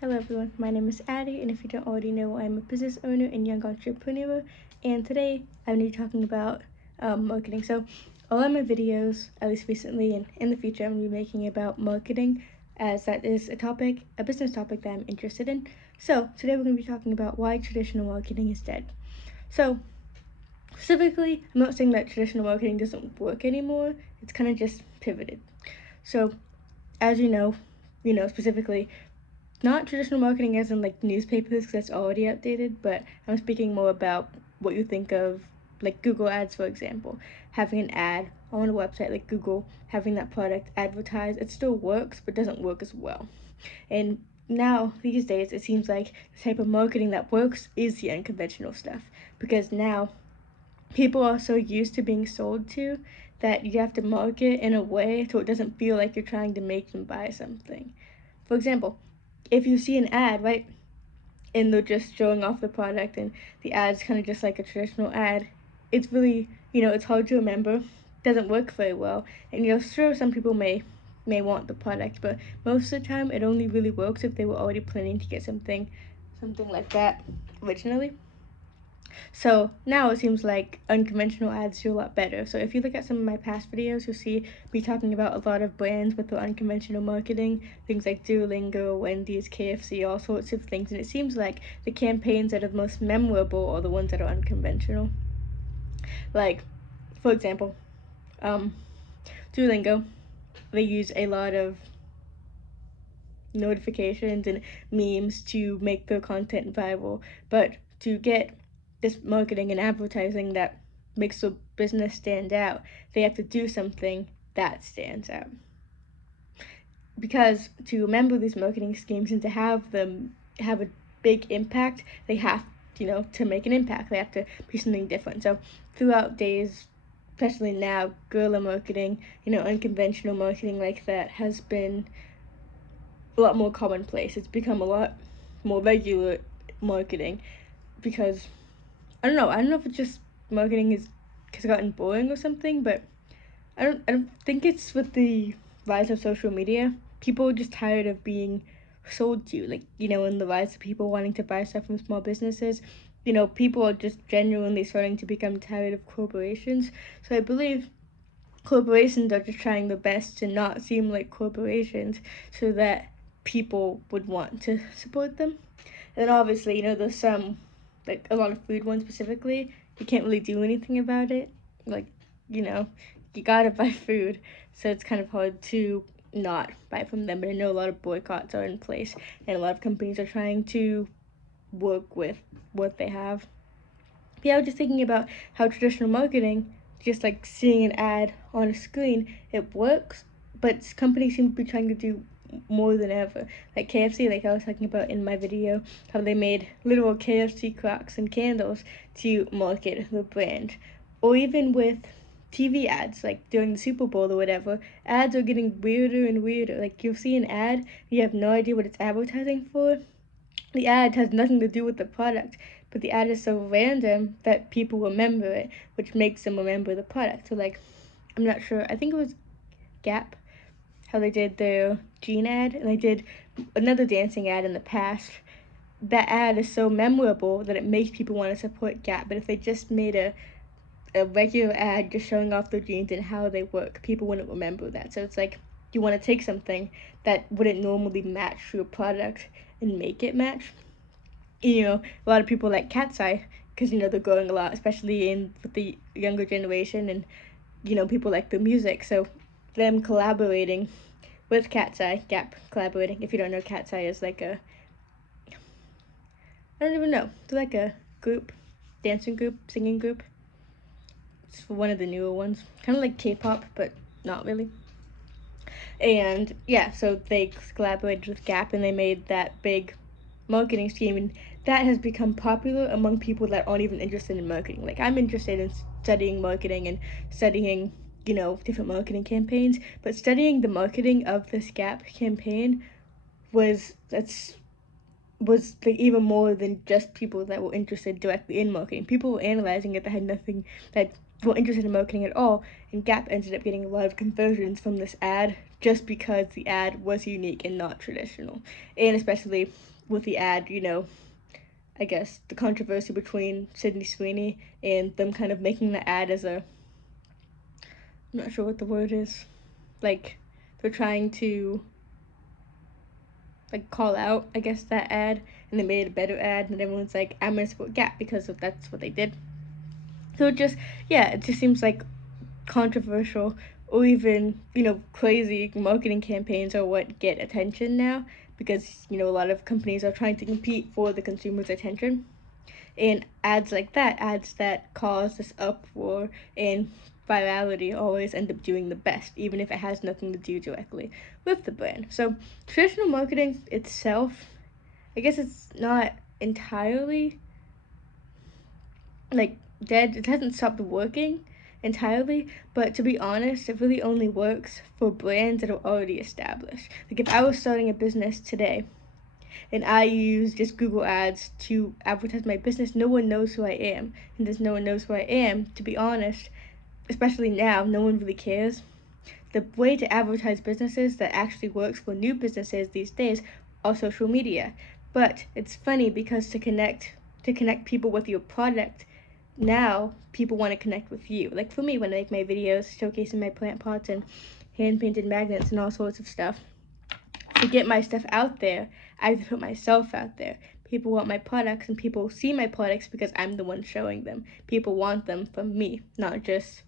Hello everyone, my name is Addie, and if you don't already know, I'm a business owner and young entrepreneur, and today I'm going to be talking about marketing. So all of my videos, at least recently and in the future, I'm going to be making about marketing, as that is a business topic that I'm interested in. So today we're going to be talking about why traditional marketing is dead. So specifically, I'm not saying that traditional marketing doesn't work anymore, it's kind of just pivoted. So as you know specifically, not traditional marketing as in like newspapers, because that's already outdated, but I'm speaking more about what you think of like Google ads, for example. Having an ad on a website like Google, having that product advertised, it still works, but doesn't work as well. And now, these days, it seems like the type of marketing that works is the unconventional stuff, because now people are so used to being sold to that you have to market in a way so it doesn't feel like you're trying to make them buy something. For example, if you see an ad, right, and they're just showing off the product and the ad's kind of just like a traditional ad, it's really, it's hard to remember, doesn't work very well. And sure, some people may want the product, but most of the time it only really works if they were already planning to get something like that originally. So now it seems like unconventional ads do a lot better. So if you look at some of my past videos, you'll see me talking about a lot of brands with the unconventional marketing, things like Duolingo, Wendy's, KFC, all sorts of things. And it seems like the campaigns that are the most memorable are the ones that are unconventional. Like, for example, um, Duolingo, they use a lot of notifications and memes to make their content viral, but to get this marketing and advertising that makes the business stand out, they have to do something that stands out. Because to remember these marketing schemes and to have them have a big impact, they have, to make an impact, they have to be something different. So throughout days, especially now, guerrilla marketing, unconventional marketing like that has been a lot more commonplace. It's become a lot more regular marketing because I don't know if it's just marketing has gotten boring or something, but I don't think it's with the rise of social media. People are just tired of being sold to, like, and the rise of people wanting to buy stuff from small businesses. People are just genuinely starting to become tired of corporations. So I believe corporations are just trying their best to not seem like corporations so that people would want to support them. And then obviously, there's some, like a lot of food ones specifically, you can't really do anything about it. Like, you know, you gotta buy food, so it's kind of hard to not buy from them. But I know a lot of boycotts are in place, and a lot of companies are trying to work with what they have. But yeah, I was just thinking about how traditional marketing, just like seeing an ad on a screen, it works, but companies seem to be trying to do more than ever. Like KFC, like I was talking about in my video, how they made literal KFC clocks and candles to market the brand. Or even with TV ads, like during the Super Bowl or whatever, ads are getting weirder and weirder. Like you'll see an ad, you have no idea what it's advertising for, the ad has nothing to do with the product, but the ad is so random that people remember it, which makes them remember the product. So, like, I'm not sure, I think it was Gap, how they did their jean ad, and they did another dancing ad in the past. That ad is so memorable that it makes people want to support Gap, but if they just made a regular ad just showing off their jeans and how they work, people wouldn't remember that. So it's like you want to take something that wouldn't normally match your product and make it match. A lot of people like Cat's Eye because they're growing a lot, especially in with the younger generation, and people like the music. So them collaborating with Cat's Eye, Gap collaborating. If you don't know, Cat's Eye is like I don't even know. They're like a group, dancing group, singing group. It's one of the newer ones, kind of like K-pop, but not really. And yeah, so they collaborated with Gap and they made that big marketing scheme, and that has become popular among people that aren't even interested in marketing. Like I'm interested in studying marketing and studying, different marketing campaigns, but studying the marketing of this Gap campaign that's was like even more than just people that were interested directly in marketing. People were analyzing it that had nothing, that were interested in marketing at all, and Gap ended up getting a lot of conversions from this ad just because the ad was unique and not traditional. And especially with the ad, I guess the controversy between Sydney Sweeney and them kind of making the ad as a, I'm not sure what the word is, like they're trying to like call out, I guess, that ad, and they made a better ad, and everyone's like, I'm gonna support Gap because that's what they did. So it just seems like controversial or even, crazy marketing campaigns are what get attention now because, a lot of companies are trying to compete for the consumer's attention. And ads like that, ads that cause this uproar and virality, always end up doing the best, even if it has nothing to do directly with the brand. So traditional marketing itself, I guess it's not entirely like dead. It hasn't stopped working entirely, but to be honest, it really only works for brands that are already established. Like if I was starting a business today and I use just Google Ads to advertise my business, no one knows who I am. And as no one knows who I am, to be honest, especially now, no one really cares. The way to advertise businesses that actually works for new businesses these days are social media. But it's funny because to connect people with your product, now people want to connect with you. Like for me, when I make my videos showcasing my plant pots and hand painted magnets and all sorts of stuff, to get my stuff out there, I have to put myself out there. People want my products, and people see my products because I'm the one showing them. People want them from me, not just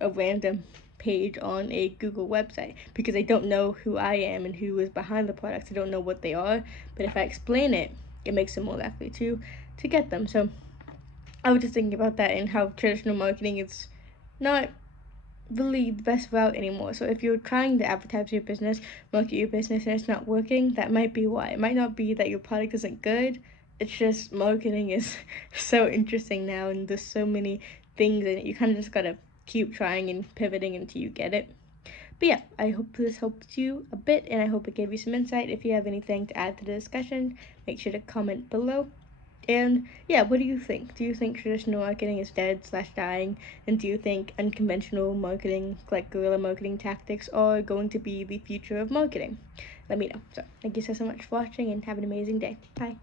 a random page on a Google website, because they don't know who I am and who is behind the products. I don't know what they are, but if I explain it, it makes them more likely to get them. So I was just thinking about that and how traditional marketing is not really the best route anymore. So if you're trying to advertise your business, market your business, and it's not working, that might be why. It might not be that your product isn't good. It's just marketing is so interesting now, and there's so many things in it. You kind of just gotta keep trying and pivoting until you get it. But yeah, I hope this helped you a bit, and I hope it gave you some insight. If you have anything to add to the discussion, make sure to comment below. And yeah, what do you think? Do you think traditional marketing is dead slash dying? And do you think unconventional marketing, like guerrilla marketing tactics, are going to be the future of marketing? Let me know. So thank you so much for watching and have an amazing day. Bye.